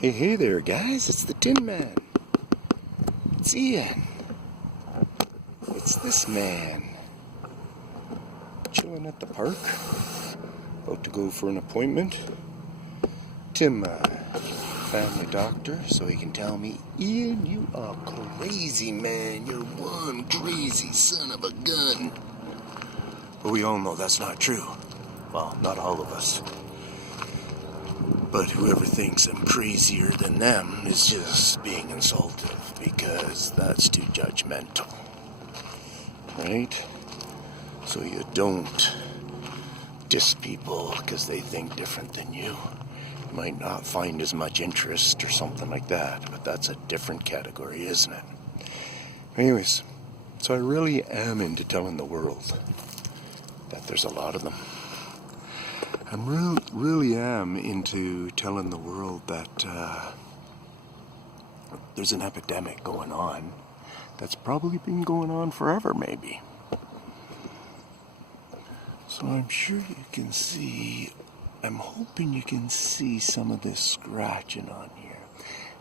Hey there, guys. It's the Tin Man. It's Ian. It's this man. Chilling at the park. About to go for an appointment. Tim, family doctor, so he can tell me, Ian, you are crazy, man. You're one crazy son of a gun. But we all know that's not true. Well, not all of us. But whoever thinks I'm crazier than them is just being insultive, because that's too judgmental. Right? So you don't diss people because they think different than you. You might not find as much interest or something like that, but that's a different category, isn't it? Anyways, so I really am into telling the world that there's a lot of them. I really am into telling the world that there's an epidemic going on that's probably been going on forever, maybe. So I'm sure you can see, I'm hoping you can see some of this scratching on here.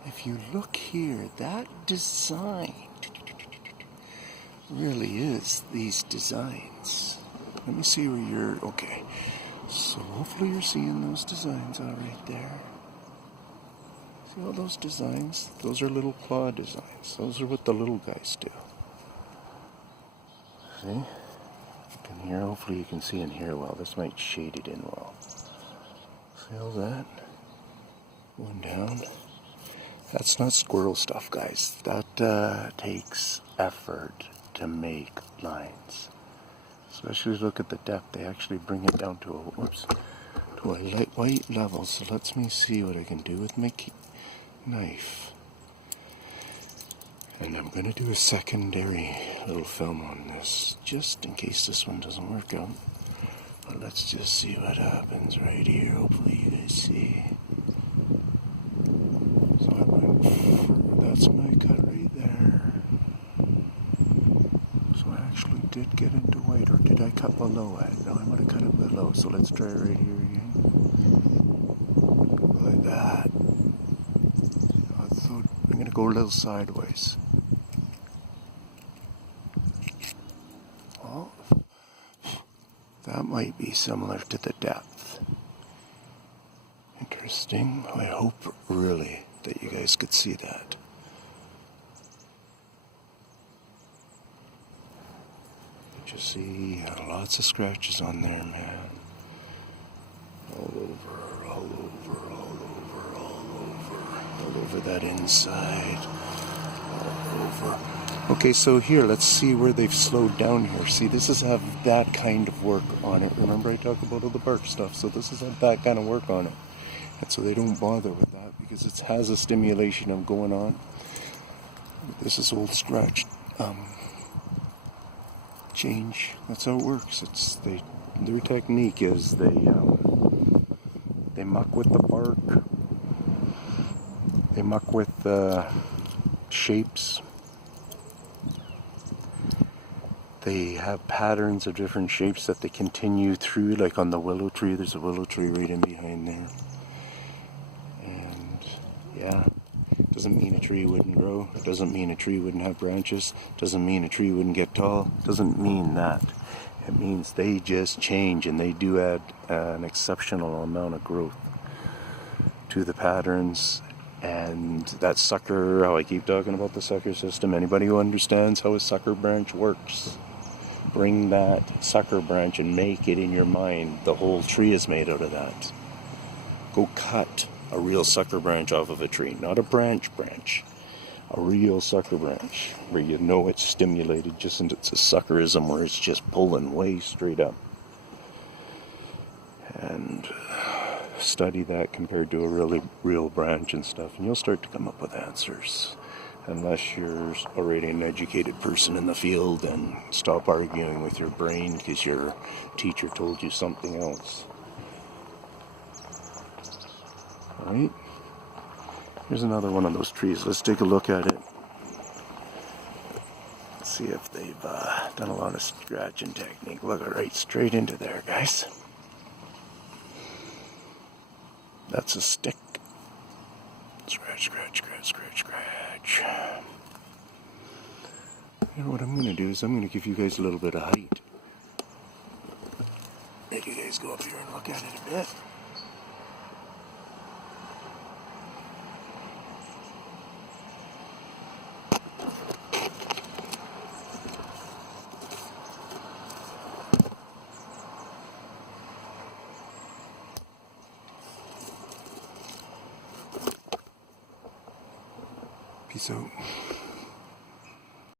If you look here, that design really is these designs. Let me see where you're, okay. So hopefully you're seeing those designs all right there. See all those designs? Those are little claw designs. Those are what the little guys do. See? In here, hopefully you can see in here well. This might shade it in well. See all that? One down. That's not squirrel stuff, guys. That takes effort to make lines. Especially look at the depth. They actually bring it down to a light white level. So let me see what I can do with my knife. And I'm going to do a secondary little film on this, just in case this one doesn't work out. But let's just see what happens right here. Hopefully you guys see. So that's my cut right there. So I actually did get into white, or did I cut below it? No, I might have cut it below. So let's try it right here again. Like that. So I'm going to go a little sideways. Oh, that might be similar to the depth. Interesting. I hope really that you guys could see that. Just see lots of scratches on there, man. All over that inside. All over. Okay, so here, let's see where they've slowed down here. See, this is have that kind of work on it. Remember I talked about all the bark stuff, so this is have that kind of work on it. And so they don't bother with that because it has a stimulation of going on. This is old scratch change. That's how it works. Their technique is they muck with the bark. They muck with shapes. They have patterns of different shapes that they continue through, like on the willow tree. There's a willow tree right in behind there. And yeah, doesn't mean a tree wouldn't grow. It doesn't mean a tree wouldn't have branches. Doesn't mean a tree wouldn't get tall. Doesn't mean that. It means they just change, and they do add an exceptional amount of growth to the patterns. And that sucker, how I keep talking about the sucker system, anybody who understands how a sucker branch works, bring that sucker branch and make it in your mind. The whole tree is made out of that. Go cut a real sucker branch off of a tree, not a branch, a real sucker branch, where you know it's stimulated, just into it's a suckerism where it's just pulling way straight up. And study that compared to a really real branch and stuff, and you'll start to come up with answers. Unless you're already an educated person in the field, and stop arguing with your brain because your teacher told you something else. Alright? Here's another one of those trees. Let's take a look at it. Let's see if they've done a lot of scratching technique. Look right straight into there, guys. That's a stick. Scratch, scratch, scratch, scratch, scratch. You know what I'm going to do is I'm going to give you guys a little bit of height. Make you guys go up here and look at it a bit. Peace out.